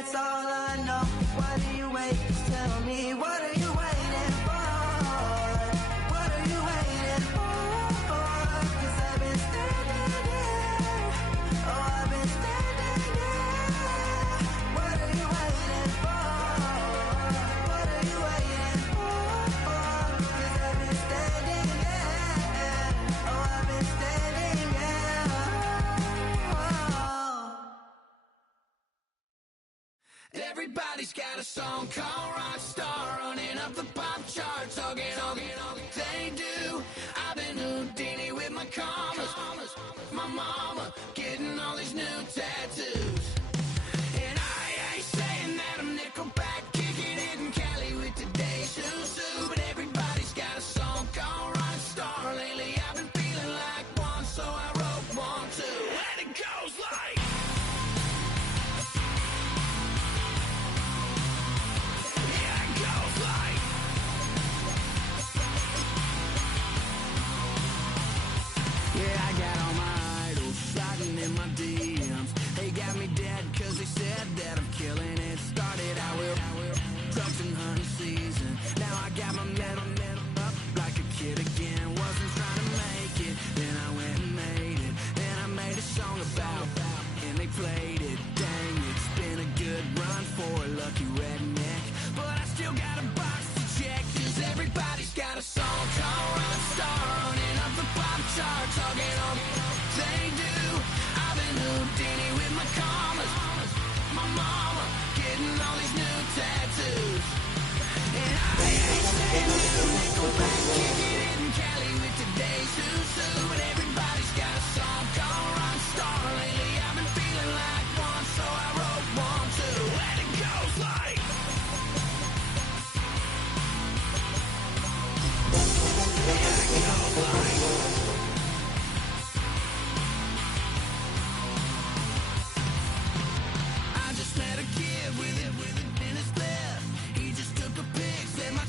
that's all I know. What do you wait? Just tell me, what are you waiting for? What are you waiting for? 'Cause I've been standing here. Oh, I've been standing here. What are you waiting for? What are you waiting for? 'Cause I've been standing here. Oh, I've been standing here. Everybody's got a song called Rockstar, running up the pop charts, hugging all they do. I've been Houdini with my commas, my mama getting all these new tattoos. And I ain't saying that I'm Nickelback, kicking it in Cali with today's Susu, but everybody's got a song called Rockstar. Lately I've been feeling like one, so I wrote one too. And it goes like, yeah, I got all my idols sliding in my DMs. They got me dead cause they said that I'm killing it. Started out with drugs and hunting season. Now I got my metal up like a kid again. Wasn't trying to make it, then I went and made it. Then I made a song about and they played it. Dang, it's been a good run for a lucky redneck, but I still got a box to check. Cause everybody's got a song called Rockstar, running up the pop charts, hugging all they do. I've been Houdini with my commas, my mama getting all these new tattoos. And I ain't saying that I'm Nickelback, kicking it in Cali with today's Susu, but everybody's got a song called Rockstar. Lately I've been feeling like one, so I wrote one too. And it goes like, I just met a kid with it in his left. He just took a pic, said my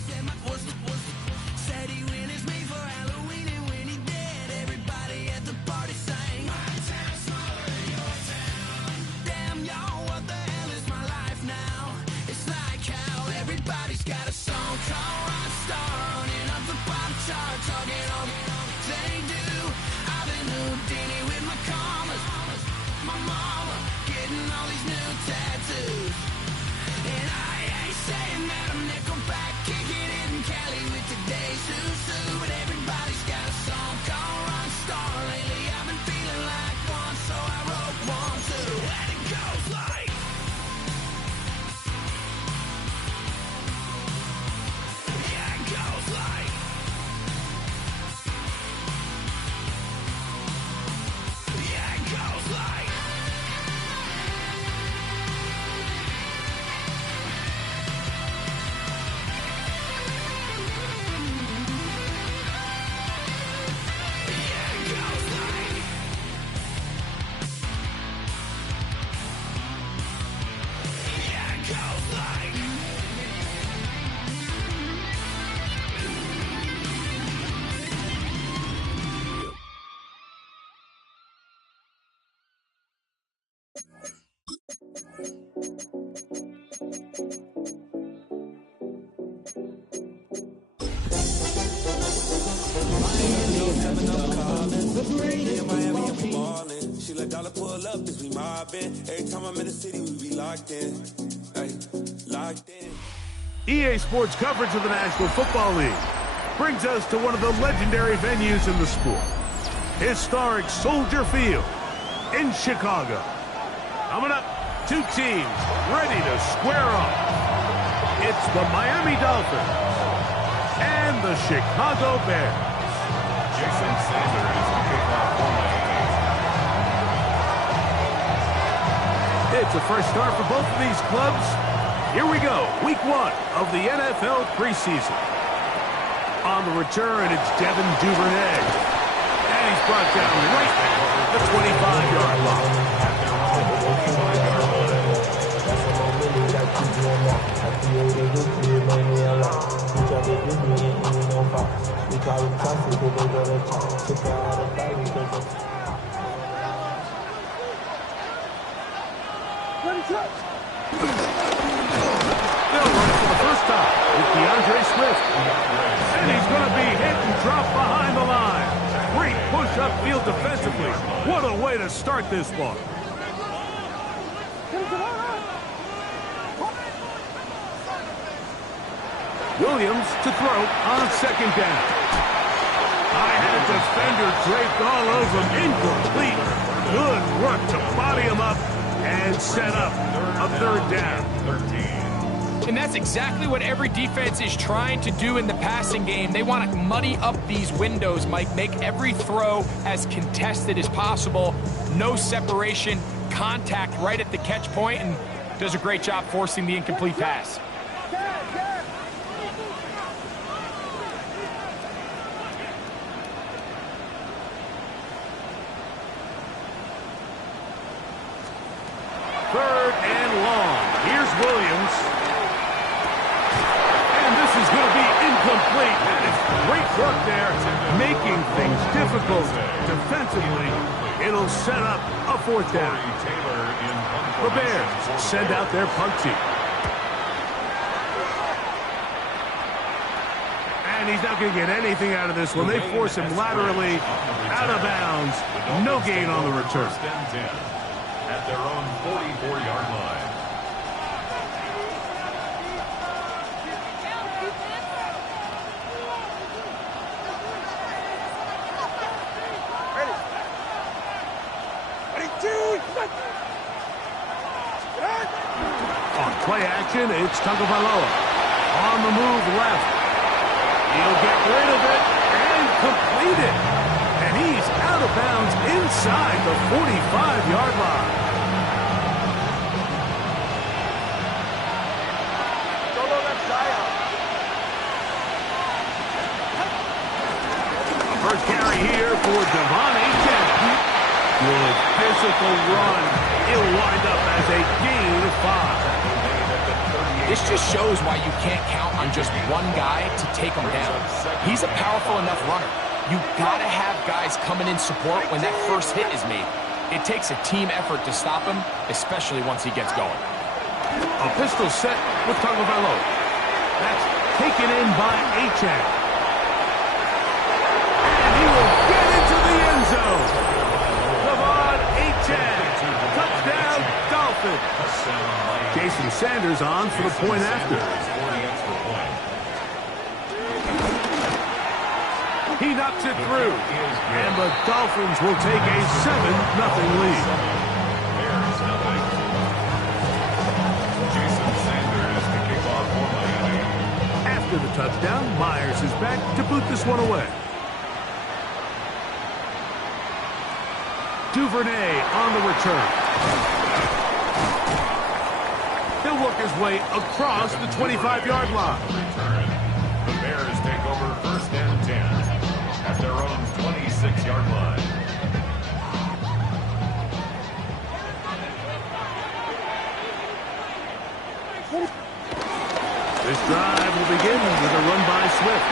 said he witnessed me for Halloween, and when he did, everybody at the party sang, my town's smaller than your town. Damn y'all, what the hell is my life now? It's like how everybody's got a song called Rockstar, running up the pop charts, hugging all they do. I've been Houdini with my commas, my mama getting all these new tattoos. And I ain't saying that I'm Nickelback, kicking it in Cali with today's Susu, but everybody's got a song called Rockstar. Lately I've been feeling like one, so I wrote one too. And it goes like, yeah, it goes like, yeah, it goes like. She let dollar pull up, cause we mobbing. Every time I'm in the city, we be locked in. Ay, locked in. EA Sports coverage of the National Football League brings us to one of the legendary venues in the sport, historic Soldier Field in Chicago. Coming up, two teams ready to square off. It's the Miami Dolphins and the Chicago Bears. Jason Sanders is the kickoff for Miami. It's a fresh start for both of these clubs. Here we go, week one of the NFL preseason. On the return, it's Devin Duvernay. And he's brought down right at the 25-yard line. And he's going to be hit and dropped behind the line. Great push upfield defensively. What a way to start this one. Williams to throw on second down. I had a defender draped all over him. Incomplete. Good work to body him up and set up a third down. And that's exactly what every defense is trying to do in the passing game. They want to muddy up these windows, Mike, make every throw as contested as possible. No separation, contact right at the catch point, and does a great job forcing the incomplete pass. Third and long. Here's Williams. And this is going to be incomplete. That is great work there, making things difficult defensively. It'll set up a fourth down. The Bears send out their punt team. And he's not going to get anything out of this one. They force him laterally out of bounds. No gain on the return. At their own 44-yard line. On play action, it's Tagovailoa. On the move left. He'll get rid of it and complete it. And he's out of bounds inside the 45-yard line. First carry here for Devon Achane. Good physical run. He'll wind up as a gain of 5. This just shows why you can't count on just one guy to take him down. He's a powerful enough runner. You've got to have guys coming in support when that first hit is made. It takes a team effort to stop him, especially once he gets going. A pistol set with Tagovailoa. That's taken in by Achane. And he will get into the end zone. Devon Achane. Touchdown, Dolphins. Jason Sanders on for the point after. He knocks it through. And the Dolphins will take a 7-0 lead. Jason Sanders to kick off for Miami. After the touchdown, Myers is back to boot this one away. Duvernay on the return. He'll work his way across the 25-yard line. The Bears take over first and 10 at their own 26-yard line. This drive will begin with a run by Swift.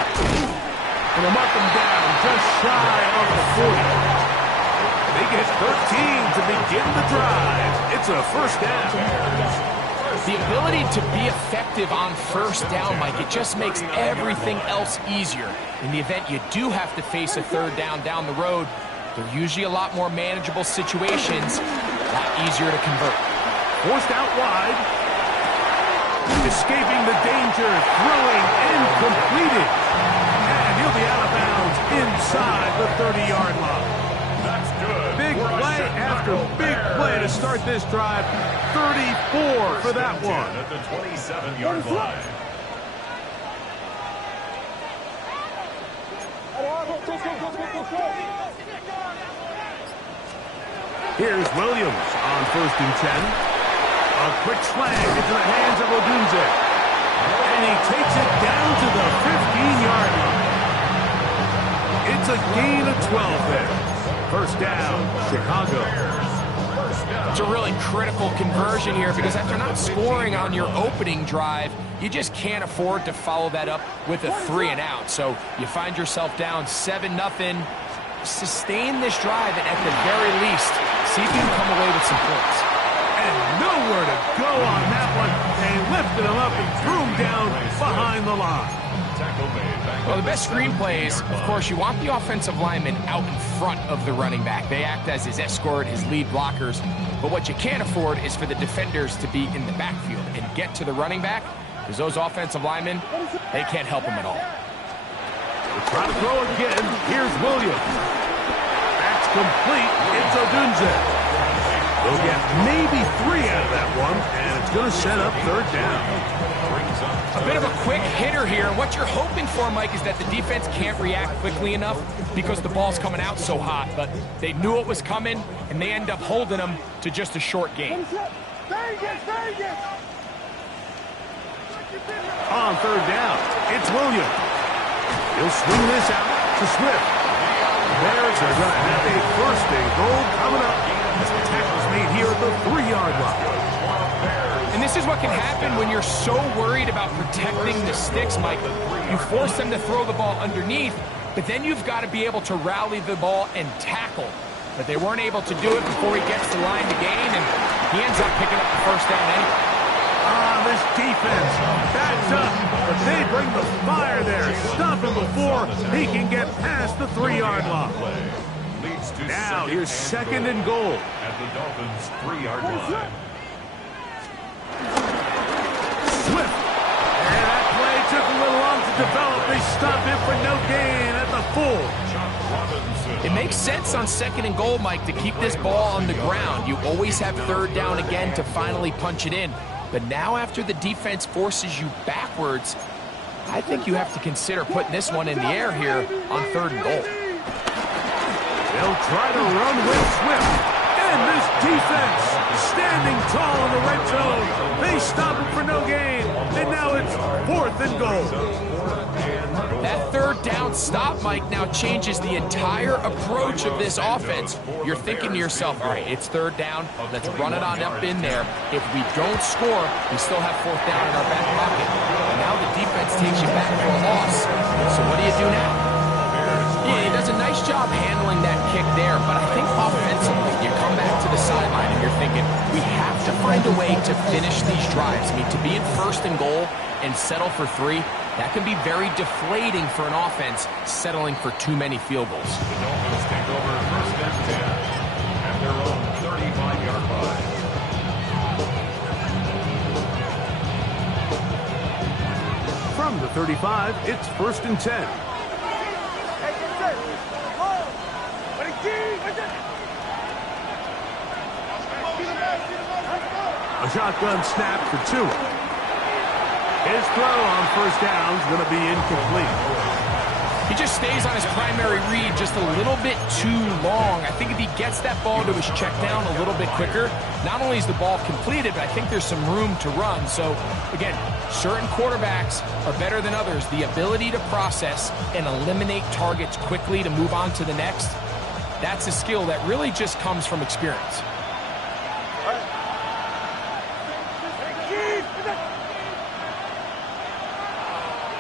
And they'll mark him down just shy of the 40. They get 13 to begin the drive. It's a first down. The ability to be effective on first down, Mike, it just makes everything else easier. In the event you do have to face a third down the road, they're usually a lot more manageable situations, a lot easier to convert. Forced out wide. Escaping the danger, throwing and completed. And he'll be out of bounds inside the 30-yard line. That's good. Big play after big play to start this drive. 34 for that one. At the 27-yard line. Here's Williams on first and 10. A quick slang into the hands of Odunze. And he takes it down to the 15-yard line. It's a gain of 12 there. First down, Chicago. It's a really critical conversion here because after not scoring on your opening drive, you just can't afford to follow that up with a 3-and-out. So you find yourself down 7-0. Sustain this drive and at the very least, see if you can come away with some points. And nowhere to go on that one. They lifted him up and threw him down behind the line. Well, the best screenplays, of course, you want the offensive lineman out in front of the running back. They act as his escort, his lead blockers. But what you can't afford is for the defenders to be in the backfield and get to the running back, because those offensive linemen, they can't help him at all. They'll try to throw again. Here's Williams. That's complete. It's Odunze. They'll get maybe 3 out of that one, and it's going to set up third down. A bit of a quick hitter here. What you're hoping for, Mike, is that the defense can't react quickly enough because the ball's coming out so hot. But they knew it was coming, and they end up holding them to just a short gain. On third down, it's Williams. He'll swing this out to Swift. Bears are going to have a first and goal coming up as the tackle's made here at the 3-yard line. And this is what can happen when you're so worried about protecting the sticks, Mike. You force them to throw the ball underneath, but then you've got to be able to rally the ball and tackle. But they weren't able to do it before he gets the line to gain, and he ends up picking up the first down anyway. This defense backs up, but they bring the fire there. Stop him before he can get past the 3-yard line. Now here's second and goal. At the Dolphins' 3-yard line. Swift. And that play took a little long to develop. They stop him for no gain at the 4. It makes sense on second and goal, Mike, to keep this ball on the ground. You always have third down again to finally punch it in. But now after the defense forces you backwards, I think you have to consider putting this one in the air here on third and goal. They'll try to run with Swift. And this defense standing tall in the red zone. They stop him for no gain. And now it's fourth and goal. That third down stop, Mike, now changes the entire approach of this offense. You're thinking to yourself, all right, it's third down. Let's run it on up in there. If we don't score, we still have fourth down in our back pocket. And now the defense takes you back for a loss. So what do you do now? Yeah, he does a nice job handling that kick there, but I think offensively, you come back to the sideline and you're thinking, we have to find a way to finish these drives. I mean, to be in first and goal and settle for 3, that can be very deflating for an offense settling for too many field goals. The Dolphins take over first and 10 at their own 35-yard line. From the 35, it's first and 10. A shotgun snap for Tua. His throw on first down is going to be incomplete. He just stays on his primary read just a little bit too long. I think if he gets that ball to his check down a little bit quicker, not only is the ball completed, but I think there's some room to run. So, again, certain quarterbacks are better than others. The ability to process and eliminate targets quickly to move on to the next, that's a skill that really just comes from experience.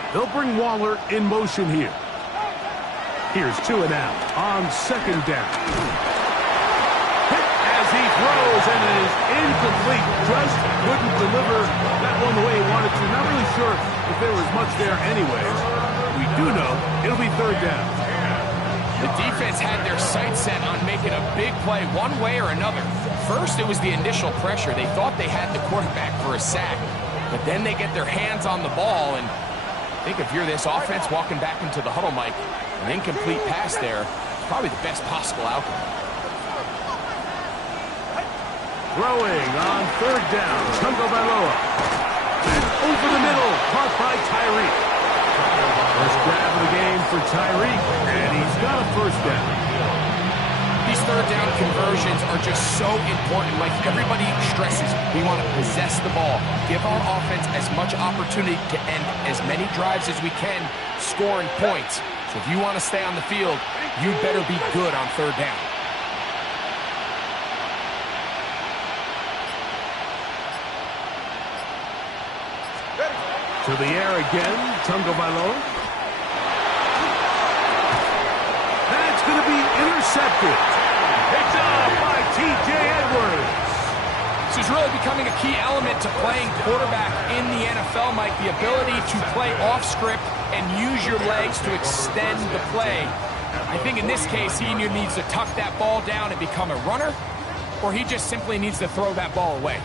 They'll bring Waller in motion here. Here's Tua now on second down. Hit as he throws, and it is incomplete. Just couldn't deliver that one the way he wanted to. Not really sure if there was much there anyways. We do know it'll be third down. The defense had their sights set on making a big play one way or another. First, it was the initial pressure. They thought they had the quarterback for a sack, but then they get their hands on the ball, and I think if you're this offense walking back into the huddle, Mike, an incomplete pass there is probably the best possible outcome. Throwing on third down, Tagovailoa. And over the middle, caught by Tyreek. First grab of the game for Tyreek, and he's got a first down. These third down conversions are just so important. Like everybody stresses, we want to possess the ball, give our offense as much opportunity to end as many drives as we can, scoring points. So if you want to stay on the field, you better be good on third down. To the air again, Tagovailoa. That's going to be intercepted. Picked up by T.J. Edwards. This is really becoming a key element to playing quarterback in the NFL, Mike. The ability to play off script and use your legs to extend the play. I think in this case, he either needs to tuck that ball down and become a runner, or he just simply needs to throw that ball away.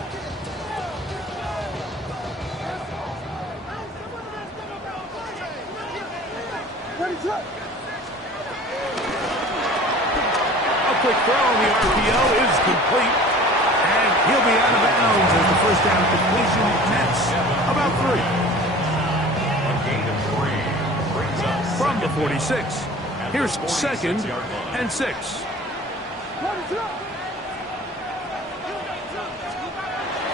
A quick throw on the RPO is complete. And he'll be out of bounds as the first down completion nets about 3. A gain of 3 brings up From the 46. Here's 2nd and 6.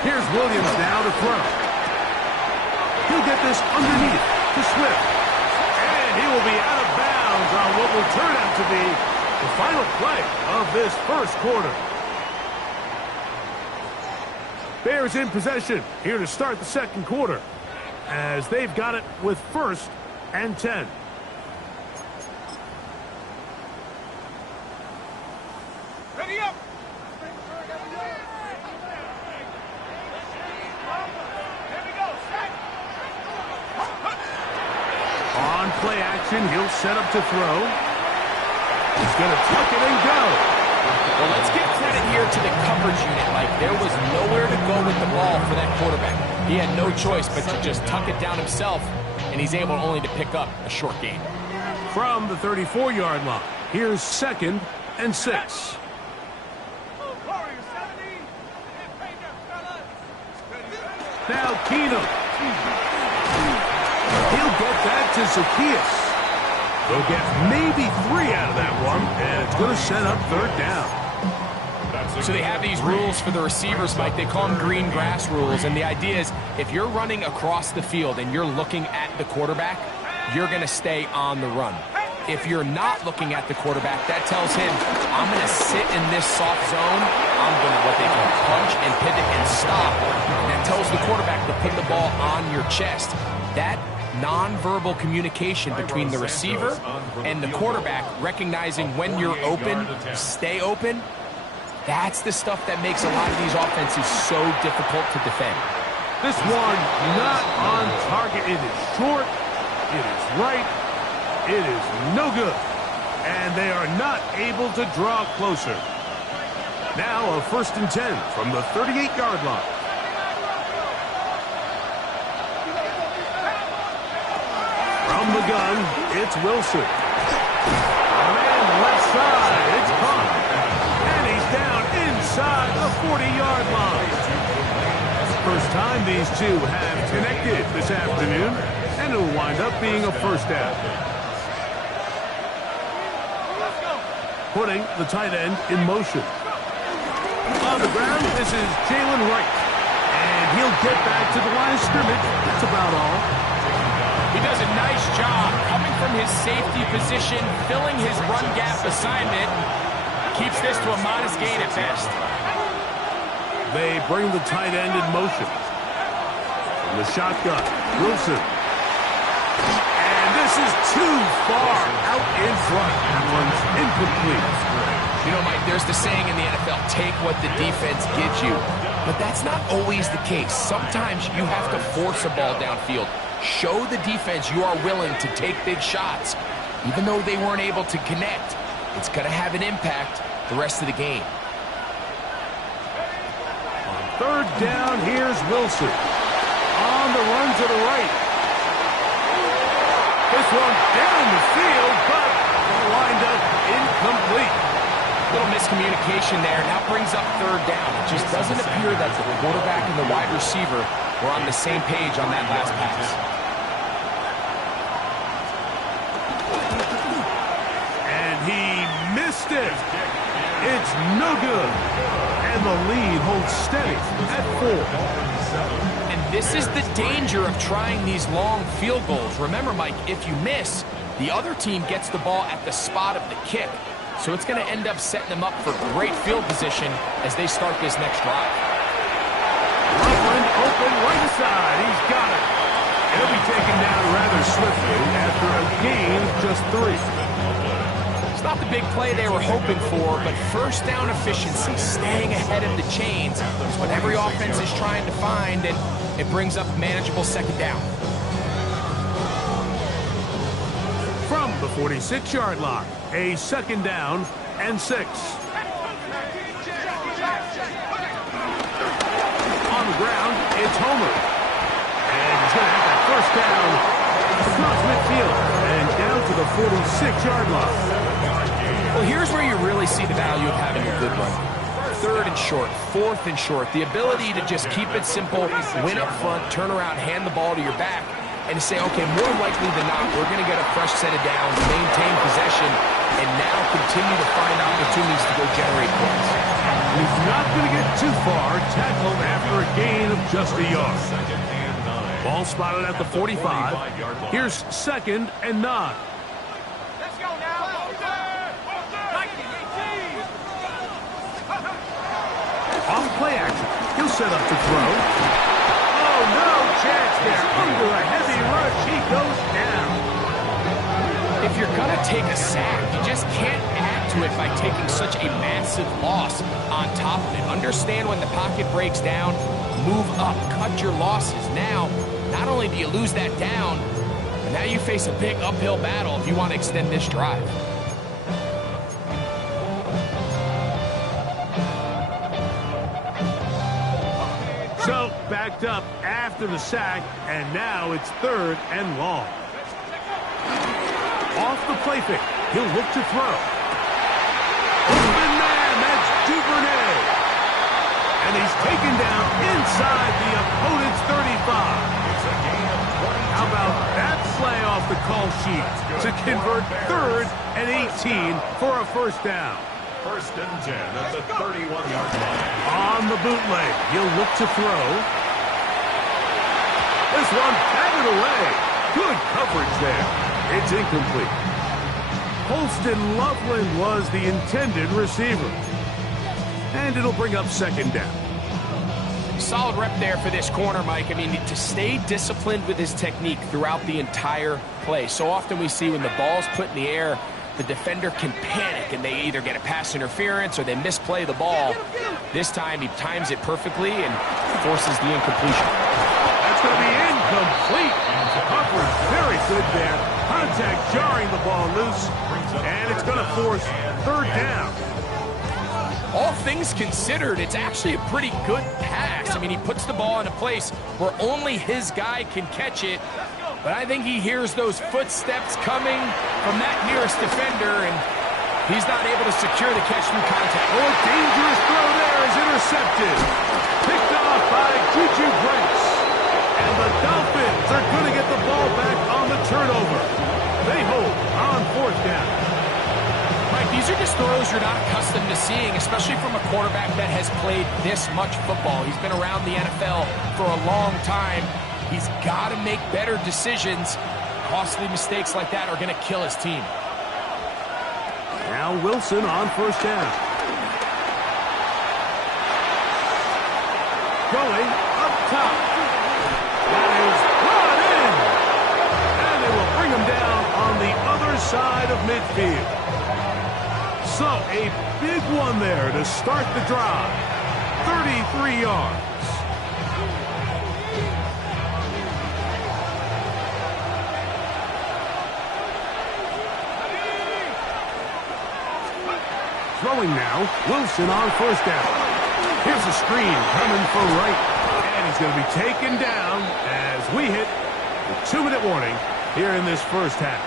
Here's Williams now to throw. He'll get this underneath to Swift. And he will be out of bounds on what will turn out to be the final play of this first quarter. Bears in possession here to start the second quarter as they've got it with 1st and 10. Ready up! On play action, he'll set up to throw. He's going to tuck it and go. Well, let's give credit here to the coverage unit, Mike. There was nowhere to go with the ball for that quarterback. He had no choice but to just tuck it down himself, and he's able only to pick up a short gain. From the 34-yard line, here's 2nd and 6. Now Keenum. He'll get that to Zacchaeus. They'll get maybe 3 out of that one, and it's going to set up 3rd down. So they have these rules for the receivers, Mike. They call them green grass rules, and the idea is if you're running across the field and you're looking at the quarterback, you're going to stay on the run. If you're not looking at the quarterback, that tells him, I'm going to sit in this soft zone. I'm going to what they call punch and pivot and stop. And that tells the quarterback to put the ball on your chest. That nonverbal communication between the receiver and the quarterback, recognizing when you're open, stay open, that's the stuff that makes a lot of these offenses so difficult to defend. This one not on target. It is short. It is right. It is no good. And they are not able to draw closer. Now a 1st and 10 from the 38-yard line. From the gun, it's Wilson. Man, left side, it's caught. And he's down inside the 40-yard line. First time these two have connected this afternoon, and it'll wind up being a 1st down. Putting the tight end in motion. On the ground, this is Jalen Wright. And he'll get back to the line of scrimmage. That's about all. He does a nice job coming from his safety position, filling his run gap assignment. Keeps this to a modest gain at best. They bring the tight end in motion. From the shotgun, Wilson. And this is too far out in front. That one's incomplete. You know, Mike, there's the saying in the NFL, take what the defense gives you. But that's not always the case. Sometimes you have to force a ball downfield. Show the defense you are willing to take big shots. Even though they weren't able to connect, it's going to have an impact the rest of the game. On 3rd down, here's Wilson. On the run to the right. This one down the field, but will wind up incomplete. Little miscommunication there. Now brings up 3rd down. It just doesn't appear that the quarterback and the wide receiver were on the same page on that last pass. And he missed it. It's no good. And the lead holds steady at 4. And this is the danger of trying these long field goals. Remember, Mike, if you miss, the other team gets the ball at the spot of the kick. So it's going to end up setting them up for great field position as they start this next drive. Loveland open right side. He's got it. He'll be taken down rather swiftly after a gain of just 3. It's not the big play they were hoping for, but first down efficiency, staying ahead of the chains, is what every offense is trying to find, and it brings up a manageable second down. From the 46-yard line, a second down and 6. On the ground, it's Homer. And he's going to have that first down across midfield and down to the 46-yard line. Well, here's where you really see the value of having a good run. 3rd and short, 4th and short. The ability to just keep it simple, win up front, turn around, hand the ball to your back, and to say, okay, more likely than not, we're going to get a fresh set of downs, maintain possession, and now continue to find opportunities to go generate points. He's not going to get too far, tackled after a gain of just a yard. Ball spotted at the 45. Here's 2nd and 9. Let's go now. Off play action. He'll set up to throw. Oh, no chance there. Under a heavy rush, he goes down. If you're going to take a sack, you just can't add to it by taking such a massive loss on top of it. Understand when the pocket breaks down, move up, cut your losses. Now, not only do you lose that down, but now you face a big uphill battle if you want to extend this drive. So, backed up after the sack, and now it's 3rd and long. Off the play fake, he'll look to throw. Open man, that's Duvernay. And he's taken down inside the opponent's 35. How about that play off the call sheet to convert 3rd and 18 for a first down? 1st and 10 at the 31-yard line. On the bootleg, he'll look to throw. This one batted away. Good coverage there. It's incomplete. Holston Loveland was the intended receiver. And it'll bring up 2nd down. Solid rep there for this corner, Mike. I mean, to stay disciplined with his technique throughout the entire play. So often we see when the ball's put in the air, the defender can panic and they either get a pass interference or they misplay the ball. This time he times it perfectly and forces the incompletion. That's going to be incomplete. Coverage very good there. Contact jarring the ball loose. And it's going to force 3rd down. All things considered, it's actually a pretty good pass. I mean, he puts the ball in a place where only his guy can catch it. But I think he hears those footsteps coming from that nearest defender, and he's not able to secure the catch through contact. Oh, a dangerous throw there is intercepted. Picked off by Juju Brents. And the Dolphins are going to get the ball back on the turnover. They hold on 4th down. Right, these are just throws you're not accustomed to seeing, especially from a quarterback that has played this much football. He's been around the NFL for a long time. He's got to make better decisions. Costly mistakes like that are going to kill his team. Now Wilson on 1st down. Going up top. That is brought in. And they will bring him down on the other side of midfield. So a big one there to start the drive. 33 yards. Throwing now, Wilson on 1st down. Here's a screen coming for right. And he's going to be taken down as we hit the 2-minute warning here in this first half.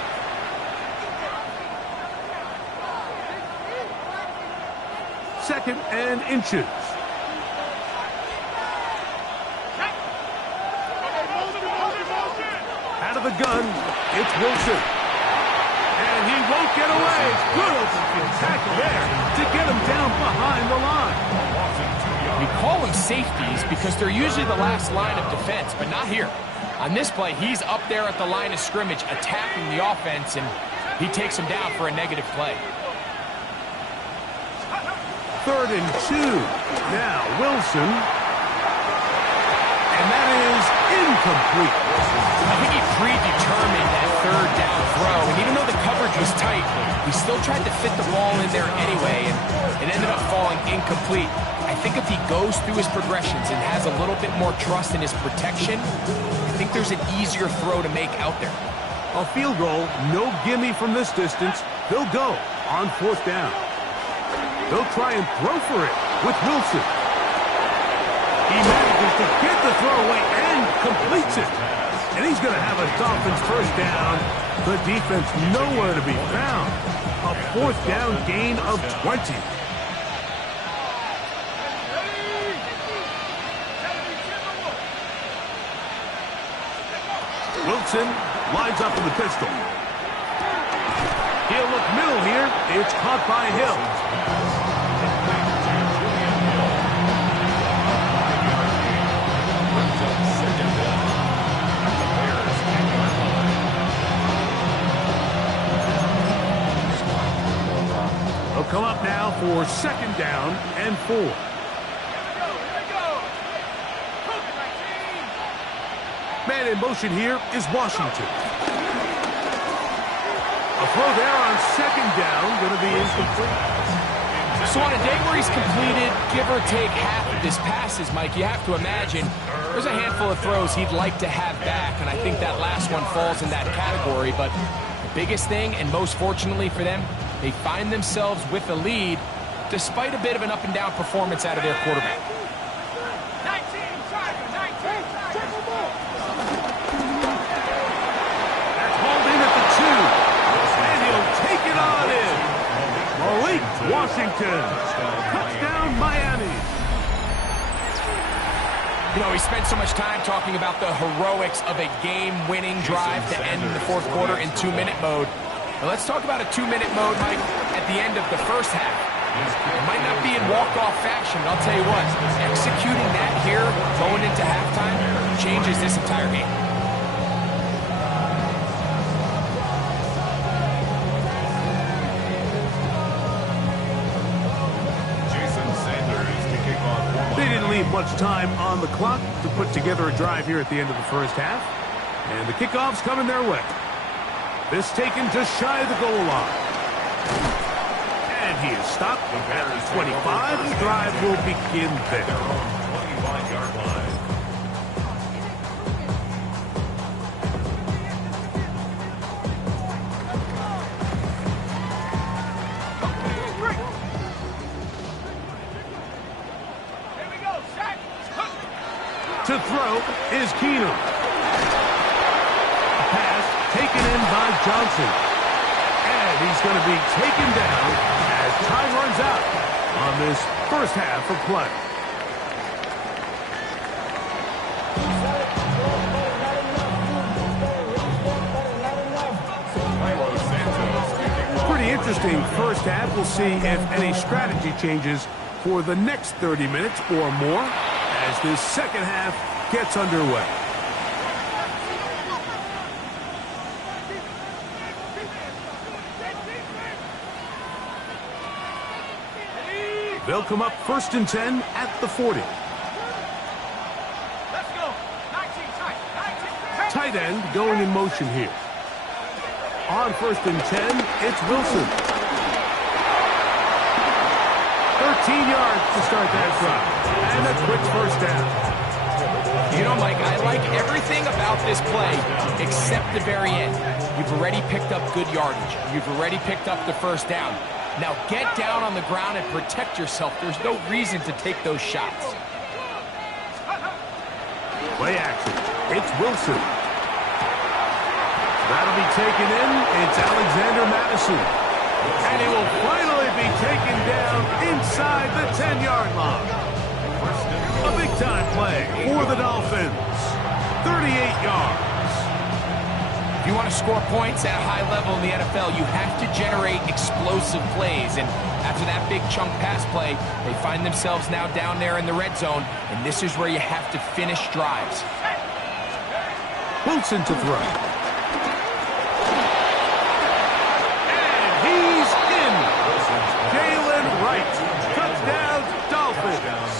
Second and inches. Out of the gun, it's Wilson. And he won't get away. Good open field tackle there to get him down behind the line. We call them safeties because they're usually the last line of defense, but not here. On this play, he's up there at the line of scrimmage attacking the offense, and he takes him down for a negative play. 3rd and 2. Now Wilson. And that is incomplete. I think he predetermined that 3rd down throw, and even though the coverage was tight, he still tried to fit the ball in there anyway, and it ended up falling incomplete. I think if he goes through his progressions and has a little bit more trust in his protection, I think there's an easier throw to make out there. A field goal, no gimme from this distance. They'll go on 4th down. They'll try and throw for it with Wilson. He manages to get the throw away and completes it. And he's going to have a Dolphins first down. The defense nowhere to be found. A 4th down gain of 20. Wilson lines up in the pistol. He'll look middle here. It's caught by Hill. They'll come up now for 2nd down and 4. Man in motion here is Washington. A throw there on 2nd down, going to be incomplete. So on a day where he's completed, give or take half of his passes, Mike, you have to imagine there's a handful of throws he'd like to have back, and I think that last one falls in that category. But the biggest thing, and most fortunately for them, they find themselves with a lead despite a bit of an up-and-down performance out of their quarterback. Washington. Touchdown, Miami. You know, we spent so much time talking about the heroics of a game-winning drive to end the 4th quarter in 2-minute mode. Now let's talk about a 2-minute mode, Mike, at the end of the first half. It might not be in walk-off fashion, but I'll tell you what, executing that here, going into halftime, changes this entire game. Leave much time on the clock to put together a drive here at the end of the first half. And the kickoff's coming their way. This taken just shy of the goal line. And he is stopped at the 25. The drive will begin there. 25-yard line. To throw is Keenum. A pass taken in by Johnson. And he's going to be taken down as time runs out on this first half of play. Pretty interesting first half. We'll see if any strategy changes for the next 30 minutes or more as this second half gets underway. They'll come up 1st and 10 at the 40. Let's go. 19 tight. 19. Tight end going in motion here. On 1st and 10, it's Wilson. 13 yards to start that drive. And a quick first down. You know, Mike, I like everything about this play except the very end. You've already picked up good yardage. You've already picked up the first down. Now get down on the ground and protect yourself. There's no reason to take those shots. Play action. It's Wilson. That'll be taken in. It's Alexander Madison. And he will finally be taken down inside the 10-yard line. A big-time play for the Dolphins. 38 yards. If you want to score points at a high level in the NFL, you have to generate explosive plays. And after that big chunk pass play, they find themselves now down there in the red zone. And this is where you have to finish drives. Wilson to throw. And he's in. Jalen Wright. Touchdown, Dolphins.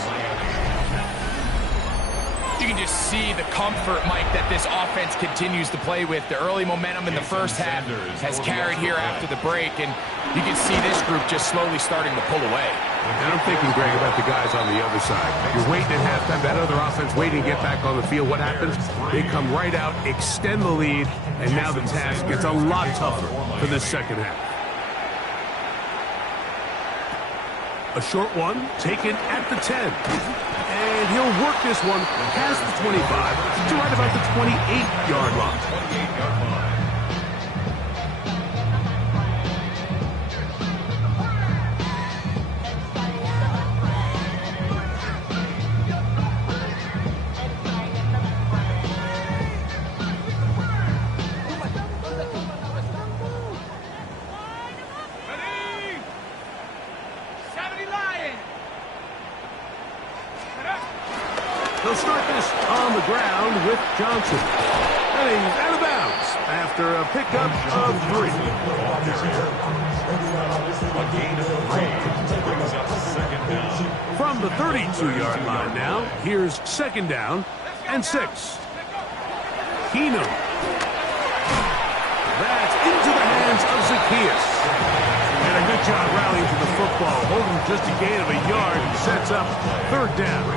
You can just see the comfort, Mike, that this offense continues to play with. The early momentum in the first half has carried here after the break, and you can see this group just slowly starting to pull away. And I'm thinking, Greg, about the guys on the other side. You're waiting at halftime, that other offense waiting to get back on the field. What happens? They come right out, extend the lead, and now the task gets a lot tougher for this second half. A short one taken at the 10. And he'll work this one past the 25 to right about the 28-yard line. 28-yard line. They'll start this on the ground with Johnson. And he's out of bounds after a pickup of 3. A gain of 3 brings up second down. From the 32-yard line now, here's second down and 6. Keenum. That's into the hands of Zacchaeus. And a good job rallying to the football. Holding just a gain of a yard and sets up third down.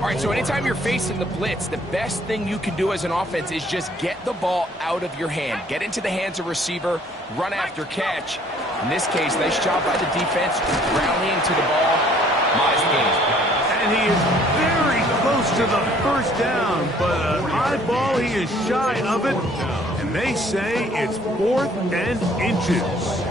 All right, so anytime you're facing the blitz, the best thing you can do as an offense is just get the ball out of your hand. Get into the hands of receiver, run after catch. In this case, nice job by the defense, rallying to the ball. Nice game. And he is very close to the first down, but an eyeball, he is shy of it. And they say it's 4th and inches.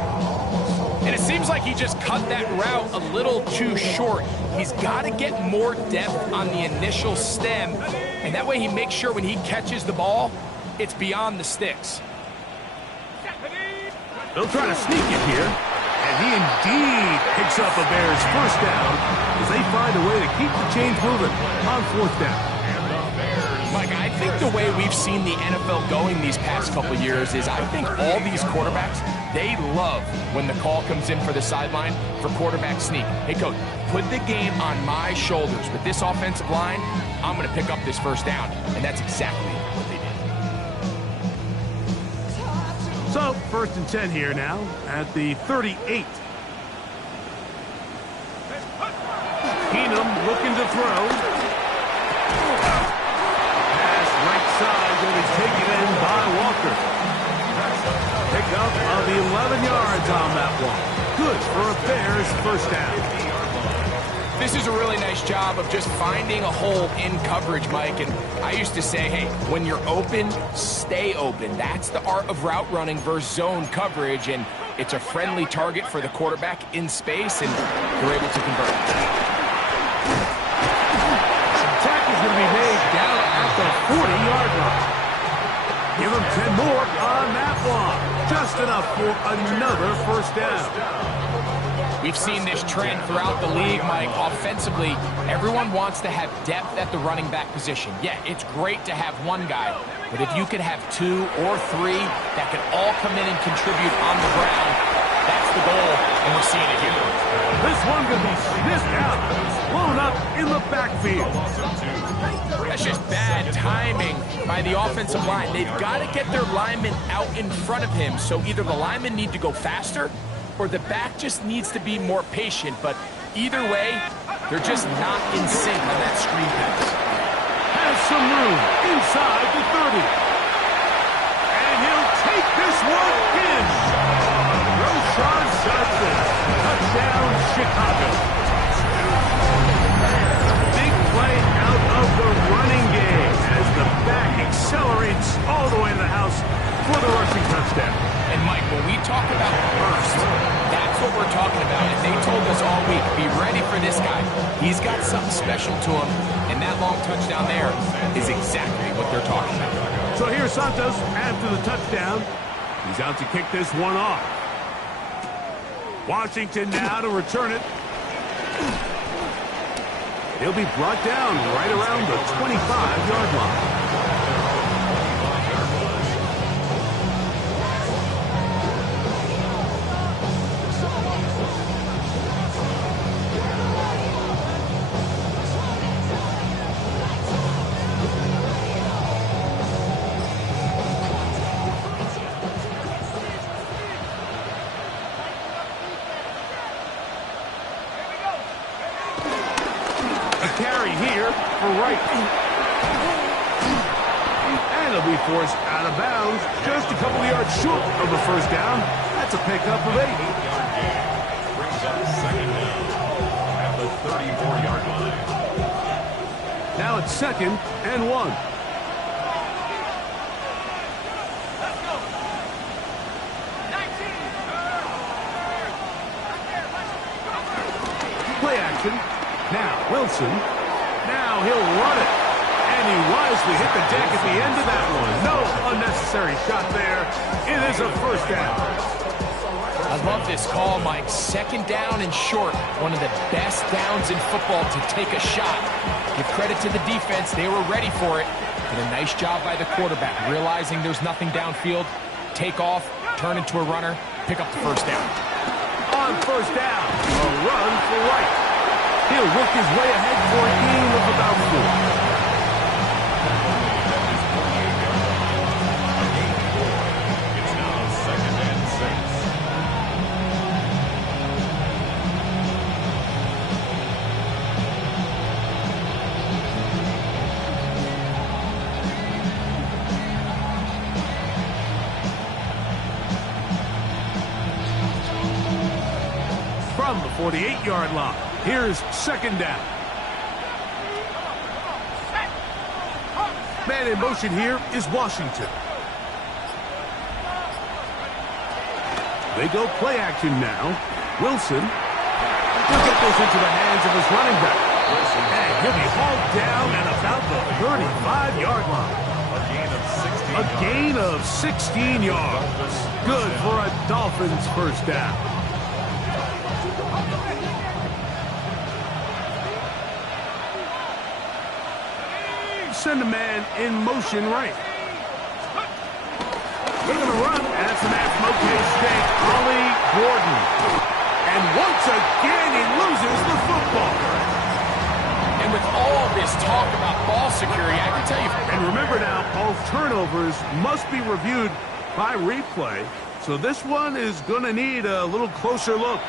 And it seems like he just cut that route a little too short. He's got to get more depth on the initial stem, and that way he makes sure when he catches the ball, it's beyond the sticks. They'll try to sneak it here, and he indeed picks up a Bears first down as they find a way to keep the chains moving on 4th down. Mike, I think the way we've seen the NFL going these past couple years is I think all these quarterbacks, they love when the call comes in for the sideline for quarterback sneak. Hey, coach, put the game on my shoulders. With this offensive line, I'm going to pick up this first down. And that's exactly what they did. So, 1st and 10 here now at the 38. Keenum looking to throw. Side will be taken in by Walker. Pickup of 11 yards on that one. Good for a Bears first down. This is a really nice job of just finding a hole in coverage, Mike. And I used to say, hey, when you're open, stay open. That's the art of route running versus zone coverage. And it's a friendly target for the quarterback in space, and they're able to convert. Some tackles going to be made down at the 40-yard line. Give them 10 more on that one. Just enough for another first down. We've seen this trend throughout the league, Mike. Offensively, everyone wants to have depth at the running back position. Yeah, it's great to have one guy, but if you could have 2 or 3 that can all come in and contribute on the ground, that's the goal, and we're seeing it here. This one going to be sniffed out, blown up in the backfield. That's just bad timing by the offensive line. They've got to get their linemen out in front of him, so either the linemen need to go faster or the back just needs to be more patient. But either way, they're just not in sync on that screen pass. Has some room inside the 30. And he'll take this one in. Roshan Johnson, touchdown Chicago. Big play out of the running game as the back accelerates all the way to the house for the rushing touchdown. And Mike, when we talk about burst, that's what we're talking about. And they told us all week, be ready for this guy. He's got something special to him, and that long touchdown there is exactly what they're talking about. So here's Santos after the touchdown. He's out to kick this one off. Washington now to return it. He'll be brought down right around the 25-yard line. here for Wright. And he'll be forced out of bounds just a couple of yards short of the first down. That's a pickup of 8. 8-yard gain. Brings up second down at the 34-yard line. Now it's 2nd and 1. Play action. Now Wilson. Now he'll run it. And he wisely hit the deck at the end of that one. No unnecessary shot there. It is a first down. I love this call, Mike. 2nd down and short. One of the best downs in football to take a shot. Give credit to the defense. They were ready for it. And a nice job by the quarterback. Realizing there's nothing downfield. Take off, turn into a runner, pick up the first down. On first down, a run for Wright. He'll work his way ahead for a gain of about 4. It's now 2nd and 6. From the 48-yard line, here's 2nd down. Man in motion here is Washington. They go play action now. Wilson. He'll get this into the hands of his running back. And he'll be hauled down at about the 35-yard line. A gain of 16 yards. Good for a Dolphins first down. Send a man in motion right. They're going to run. That's an Moke State, Ollie Gordon. And once again, he loses the football. And with all this talk about ball security, I can tell you... And remember now, all turnovers must be reviewed by replay. So this one is going to need a little closer look.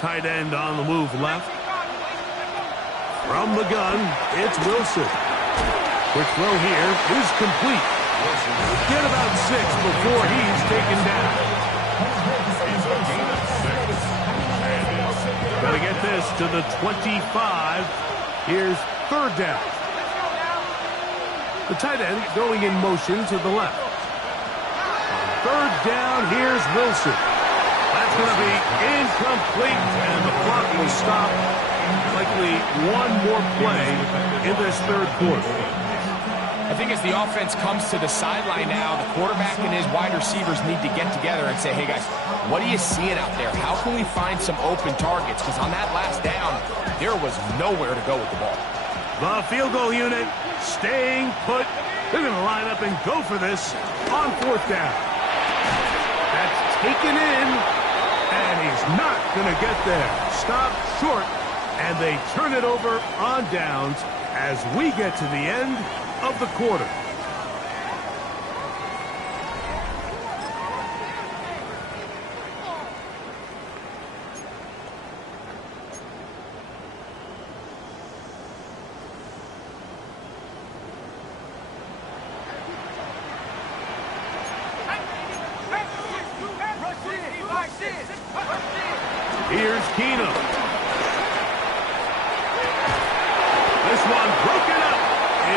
Tight end on the move left. From the gun, it's Wilson. Quick throw here is complete. Get about 6 before he's taken down. Got to get this to the 25. Here's 3rd down. The tight end going in motion to the left. 3rd down, here's Wilson. That's going to be incomplete, and the clock will stop. Likely one more play in this 3rd quarter. I think as the offense comes to the sideline now, the quarterback and his wide receivers need to get together and say, hey, guys, what are you seeing out there? How can we find some open targets? Because on that last down, there was nowhere to go with the ball. The field goal unit staying put. They're going to line up and go for this on 4th down. That's taken in, and he's not going to get there. Stop short, and they turn it over on downs as we get to the end of the quarter. Here's Keenum. This one broken up.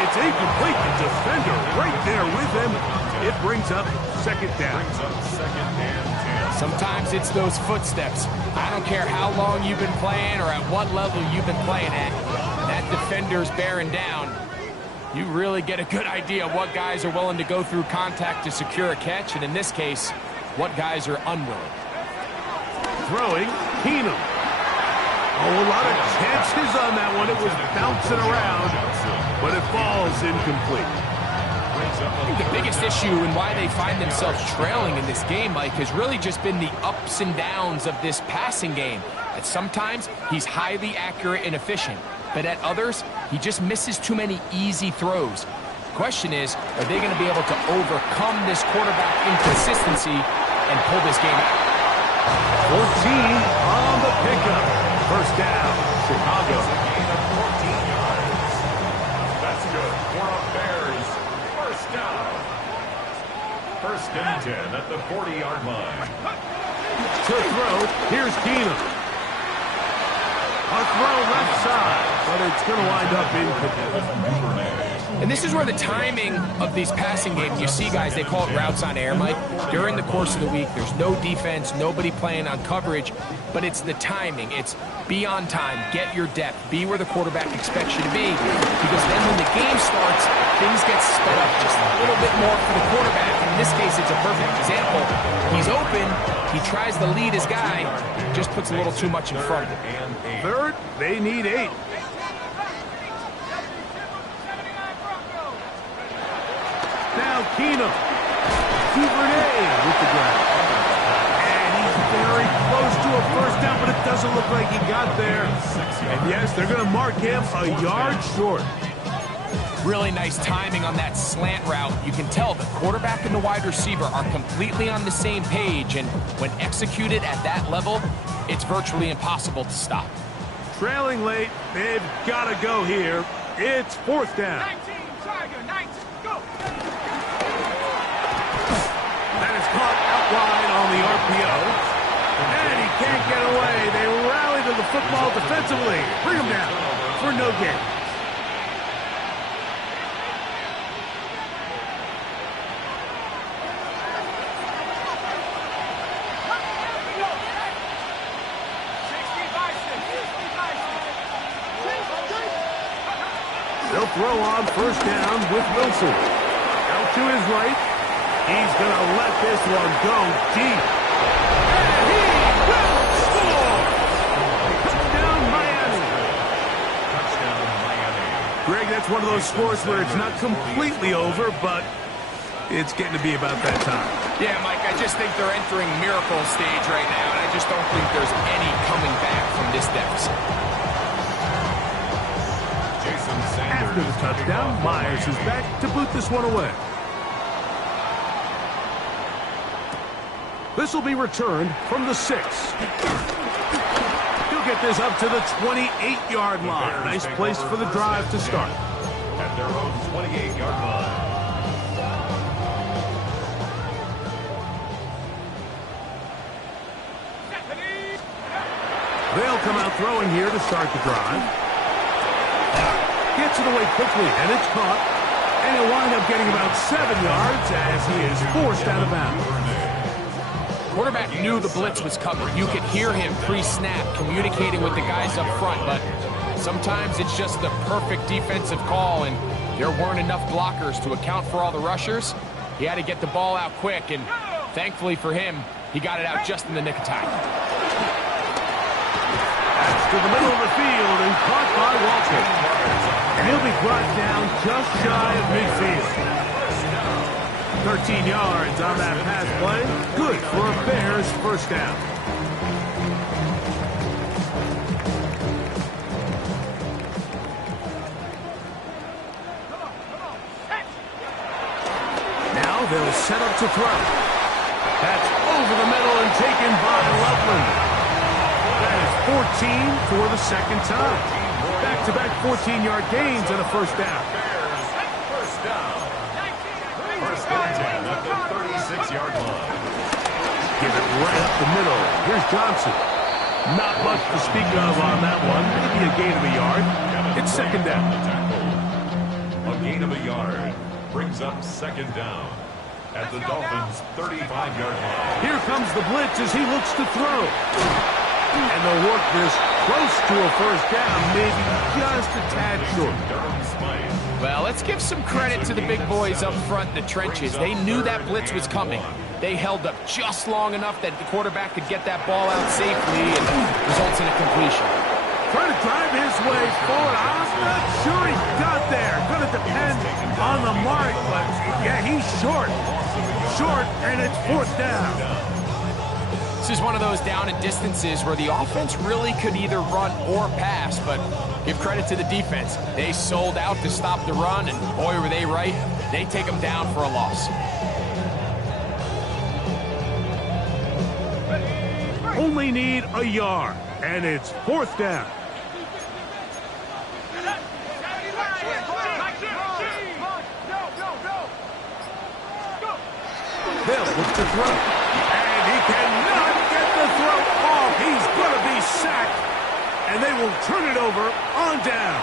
It's incomplete. The defender right there with him. It brings up 2nd down. Sometimes it's those footsteps. I don't care how long you've been playing or at what level you've been playing at. That defender's bearing down. You really get a good idea of what guys are willing to go through contact to secure a catch, and in this case, what guys are unwilling. Throwing, Keenum. Oh, a lot of chances on that one. It was bouncing around, but it falls incomplete. I think the biggest issue and why they find themselves trailing in this game, Mike, has really just been the ups and downs of this passing game. At sometimes, he's highly accurate and efficient, but at others, he just misses too many easy throws. The question is, are they going to be able to overcome this quarterback inconsistency and pull this game out? 14 on the pickup. First down, Chicago. It's a gain of 14 yards. That's good for a Bears first down. First and 10 at the 40-yard line. To throw, here's Keenum. A throw left side, but it's going to wind up incomplete. And this is where the timing of these passing games, you see guys, they call it routes on air, Mike. During the course of the week, there's no defense, nobody playing on coverage, but it's the timing. It's be on time, get your depth, be where the quarterback expects you to be. Because then when the game starts, things get sped up just a little bit more for the quarterback. In this case, it's a perfect example. He's open, he tries to lead his guy, just puts a little too much in front of him. Third, they need 8. Now Keenum. Duvernay with the grab. And he's very close to a first down, but it doesn't look like he got there. And yes, they're going to mark him a yard short. Really nice timing on that slant route. You can tell the quarterback and the wide receiver are completely on the same page, and when executed at that level, it's virtually impossible to stop. Trailing late, they've got to go here. It's fourth down. 19, Tiger, 19, go! That is caught out wide on the RPO. And he can't get away. They rally to the football defensively. Bring him down for no gain. They'll throw on first down with Wilson. Out to his right. He's going to let this one go deep. And he will score! Touchdown, Miami. Touchdown, Miami. Greg, that's one of those scores where it's not completely over, but it's getting to be about that time. Yeah, Mike, I just think they're entering miracle stage right now, and I just don't think there's any coming back from this deficit. After the touchdown, Myers is back to boot this one away. This will be returned from the 6. He'll get this up to the 28-yard line. Nice place for the drive to start. At their own 28-yard line. They'll come out throwing here to start the drive. Gets it away quickly, and it's caught. And he'll wind up getting about 7 yards as he is forced out of bounds. Quarterback knew the blitz was coming. You could hear him pre-snap communicating with the guys up front, but sometimes it's just the perfect defensive call, and there weren't enough blockers to account for all the rushers. He had to get the ball out quick, and thankfully for him, he got it out just in the nick of time. That's to the middle of the field and caught by Walker. And he'll be brought down just shy of midfield. 13 yards on that pass play. Good for a Bears first down. Now they'll set up to throw. That's over the middle and taken by Loveland. That is 14 for the second time. Back-to-back 14-yard gains and a first down. First down. First and 10 at the 36-yard line. Give it right up the middle. Here's Johnson. Not much to speak of on that one. Maybe a gain of a yard. It's second down. A gain of a yard brings up second down at the Dolphins' 35-yard line. Here comes the blitz as he looks to throw. And they'll work this close to a first down, maybe just a tad short. Well, let's give some credit to the big boys up front in the trenches. They knew that blitz was coming. They held up just long enough that the quarterback could get that ball out safely and results in a completion. Trying to drive his way forward. I'm not sure he got there. Going to depend on the mark, but yeah, he's short. Short, and it's fourth down. This is one of those down and distances where the offense really could either run or pass, but give credit to the defense. They sold out to stop the run, and boy, were they right. They take them down for a loss. Only need a yard, and it's 4th down. Hill looks to throw, and he cannot get the throw off. He's going to be sacked, and they will turn it over on down.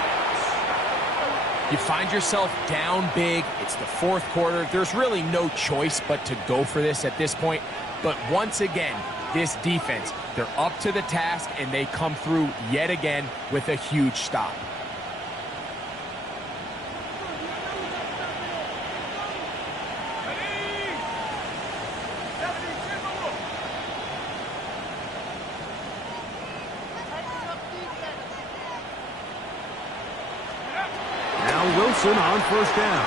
You find yourself down big. It's the 4th quarter. There's really no choice but to go for this at this point. But once again, this defense, they're up to the task, and they come through yet again with a huge stop. Wilson on 1st down.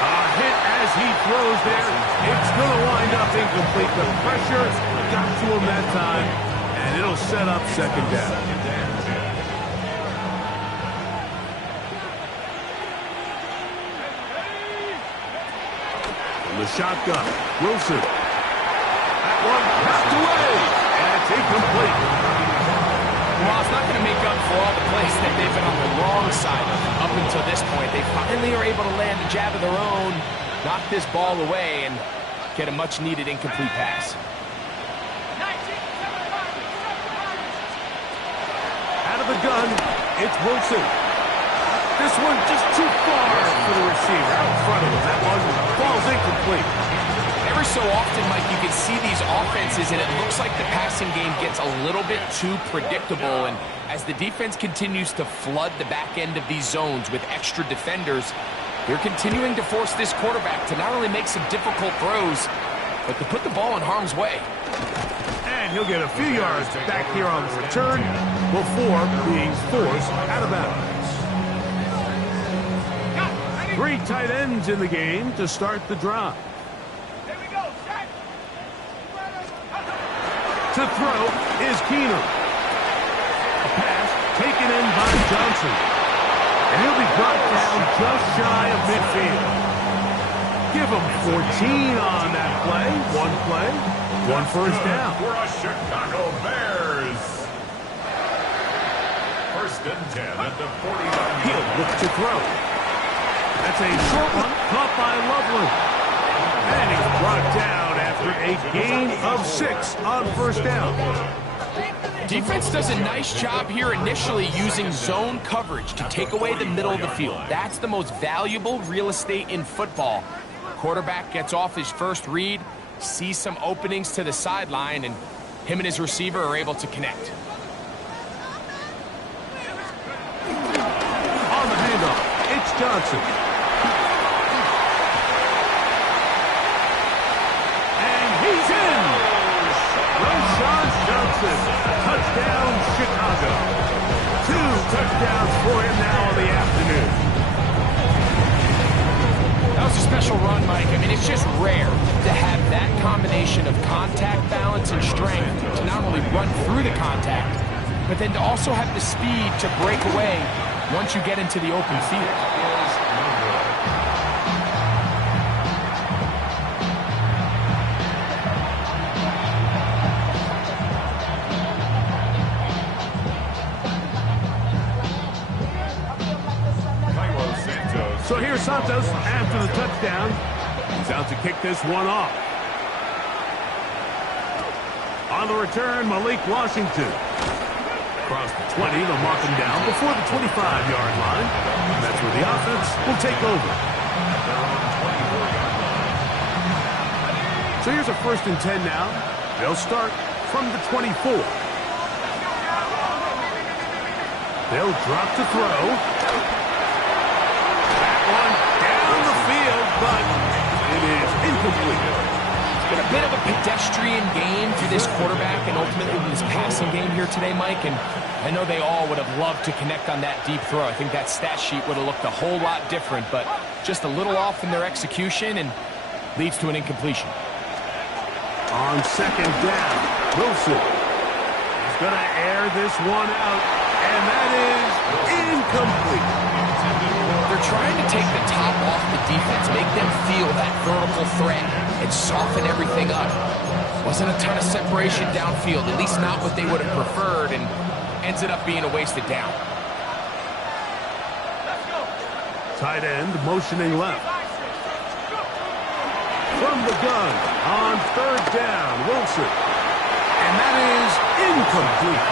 A hit as he throws there. It's going to wind up incomplete. The pressure got to him that time, and it'll set up 2nd down. From the shotgun, Wilson. That one knocked away, and it's incomplete. Well, it's not going to make up for all the plays that they've been on the wrong side of up until this point. They finally are able to land a jab of their own, knock this ball away, and get a much-needed incomplete pass. Out of the gun, it's Wilson. This one just too far for the receiver. Out in front of him. That one falls incomplete. Every so often, Mike, you can see these offenses, and it looks like the passing game gets a little bit too predictable. And as the defense continues to flood the back end of these zones with extra defenders, they're continuing to force this quarterback to not only make some difficult throws, but to put the ball in harm's way. And he'll get a few yards back here on the return before being forced out of bounds. 3 tight ends in the game to start the drive. To throw is Keenum. A pass taken in by Johnson. And he'll be brought down just shy of midfield. Give him 14 on that play. One first down. For us Chicago Bears. 1st and 10 at the 49. Hill looks to throw. That's a short one caught by Loveland. And he's brought down after a gain of 6 on 1st down. Defense does a nice job here initially using zone coverage to take away the middle of the field. That's the most valuable real estate in football. Quarterback gets off his first read, sees some openings to the sideline, and him and his receiver are able to connect. On the handoff, it's Johnson. He's in! Roshan Johnson, touchdown Chicago. 2 touchdowns for him now in the afternoon. That was a special run, Mike. I mean, it's just rare to have that combination of contact balance and strength to not only run through the contact, but then to also have the speed to break away once you get into the open field. So here's Santos after the touchdown. He's out to kick this one off. On the return, Malik Washington. Across the 20, they'll mark him down before the 25-yard line. And that's where the offense will take over. So here's a 1st and 10 now. They'll start from the 24. They'll drop to throw. But it is incomplete. It's been a bit of a pedestrian game for this quarterback and ultimately this passing game here today, Mike. And I know they all would have loved to connect on that deep throw. I think that stat sheet would have looked a whole lot different, but just a little off in their execution and leads to an incompletion. On second down, Wilson is going to air this one out, and that is incomplete. They're trying to take the top off the defense, make them feel that vertical threat, and soften everything up. Wasn't a ton of separation downfield, at least not what they would have preferred, and ends it up being a wasted down. Tight end motioning left. From the gun on third down, Wilson. And that is incomplete.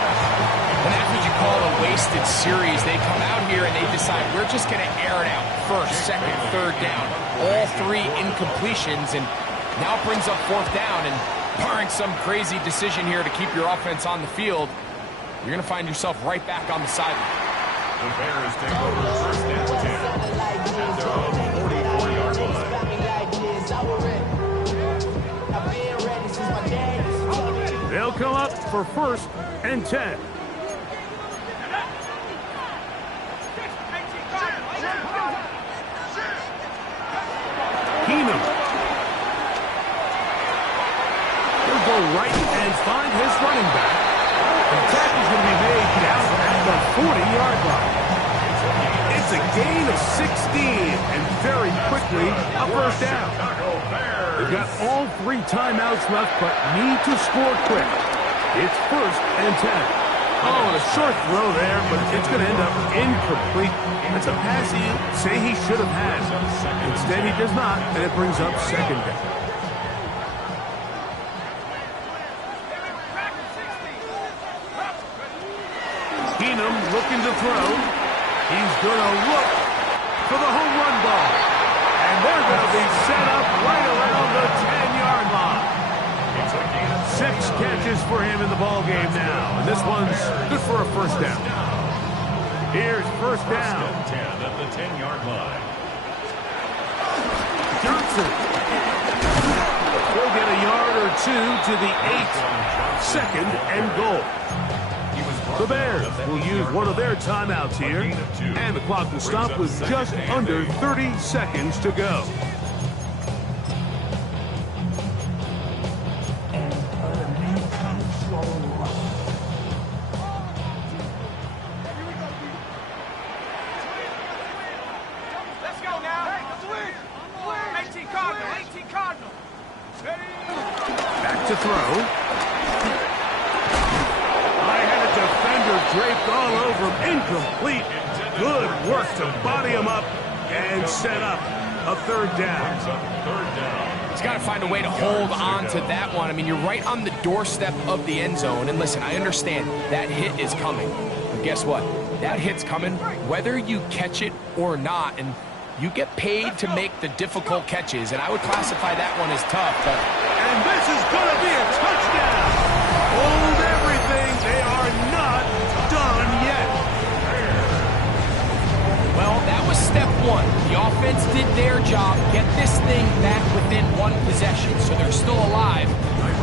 And that's what you call a wasted series. They come out here and they decide, we're just going to air it out. First, second, third down. All three incompletions, and now it brings up fourth down. And barring some crazy decision here to keep your offense on the field, you're going to find yourself right back on the sideline. The Bears take over first and 10 at their own 44-yard line. They'll come up for first and 10. Keenum. He'll go right and find his running back. The tackle's going to be made down at the 40-yard line. It's a gain of 16, and very quickly a first down. They've got all three timeouts left, but need to score quick. It's first and 10. Oh, and a short throw there, but it's going to end up incomplete. That's a pass he'd say he should have had. Instead, he does not, and it brings up second down. Keenum looking to throw. He's going to look for the home run ball. And they're going to be set up right around the 10-yard line. 6 catches for him in the ball game now. And this one's good for a first down. Here's first down. First and 10 at the 10-yard line. Johnson. He'll get a yard or two to the 8. Second and goal. The Bears will use one of their timeouts here, and the clock will stop with just under 30 seconds to go. Let's go now. 18 Cardinal, 18 Cardinal. Back to throw. Defender draped all over him. Incomplete. Good work to body him up and set up a third down. He's got to find a way to hold on to that one. I mean, you're right on the doorstep of the end zone. And listen, I understand that hit is coming. But guess what? That hit's coming whether you catch it or not. And you get paid to make the difficult catches. And I would classify that one as tough. But... And this is going to be a touchdown. Hold everything. They are not done yet. Well, that was step one. The offense did their job, get this thing back within one possession, so they're still alive.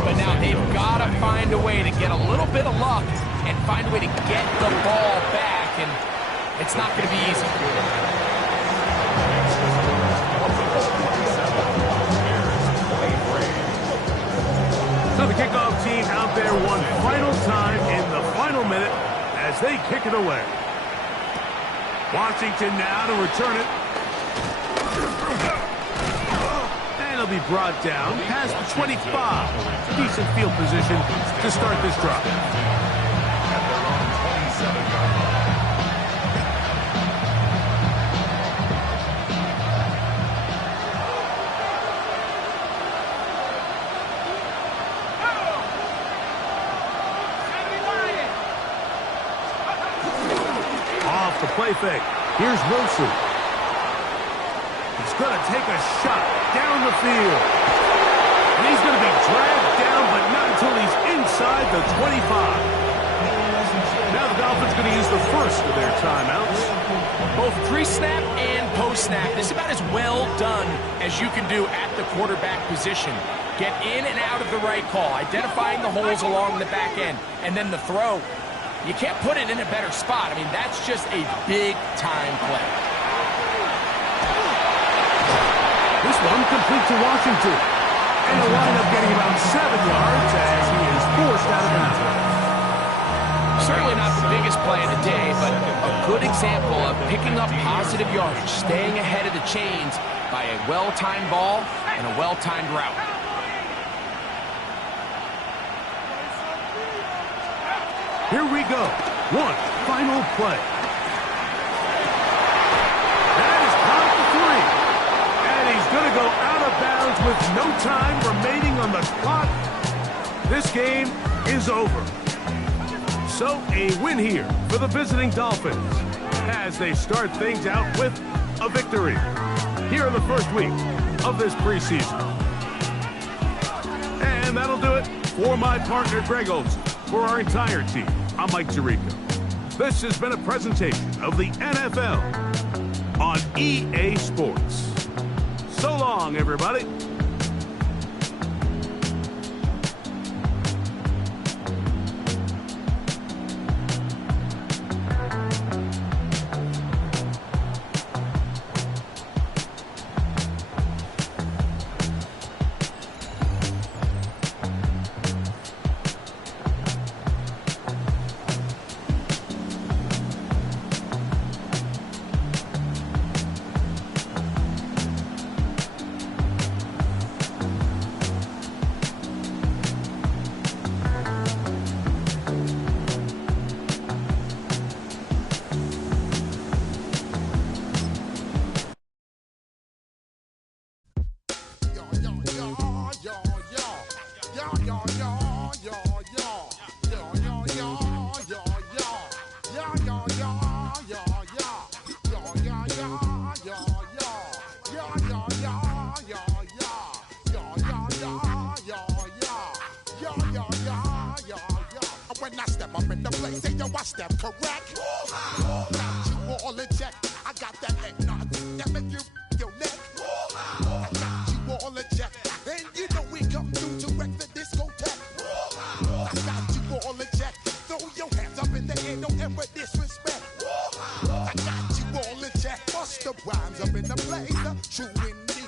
But now they've got to find a way to get a little bit of luck and find a way to get the ball back, and it's not going to be easy. So the kickoff team out there one final time in the final minute as they kick it away. Washington now to return it. And it'll be brought down past the 25. Decent field position to start this drive. At their own 27-yard line. Off the play fake. Here's Wilson. He's going to take a shot down the field. And he's going to be dragged down, but not until he's inside the 25. Now the Dolphins going to use the first of their timeouts. Both pre-snap and post-snap. This is about as well done as you can do at the quarterback position. Get in and out of the right call, identifying the holes along the back end, and then the throw. You can't put it in a better spot. I mean, that's just a big-time play. This one complete to Washington. And he'll wind up getting about 7 yards as he is forced out of bounds. Certainly not the biggest play of the day, but a good example of picking up positive yardage, staying ahead of the chains by a well-timed ball and a well-timed route. Here we go. One final play. That is caught for 3. And he's going to go out of bounds with no time remaining on the clock. This game is over. So a win here for the visiting Dolphins as they start things out with a victory here in the first week of this preseason. And that'll do it for my partner Greg Olson. For our entire team, I'm Mike Tirico. This has been a presentation of the NFL on EA Sports. So long, everybody. When I step up in the place, say yo, I step correct. Got you all in check. I got that eggnog that make you your neck. I got you all in check. And you know we come through to wreck the discotheque. I got you all in check. Throw your hands up in the air, don't ever disrespect. I got you all in check. Bust the rhymes up in the place. True indeed.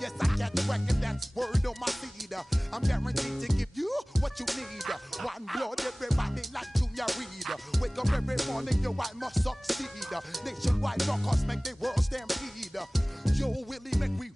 Yes, I catch whack and that's word on my feed. I'm guaranteed to give you what you need. One blood, everybody like Junior Reed. Wake up every morning, yo, I must succeed. Nationwide knockouts make the world stampede. Yo, Willie, make we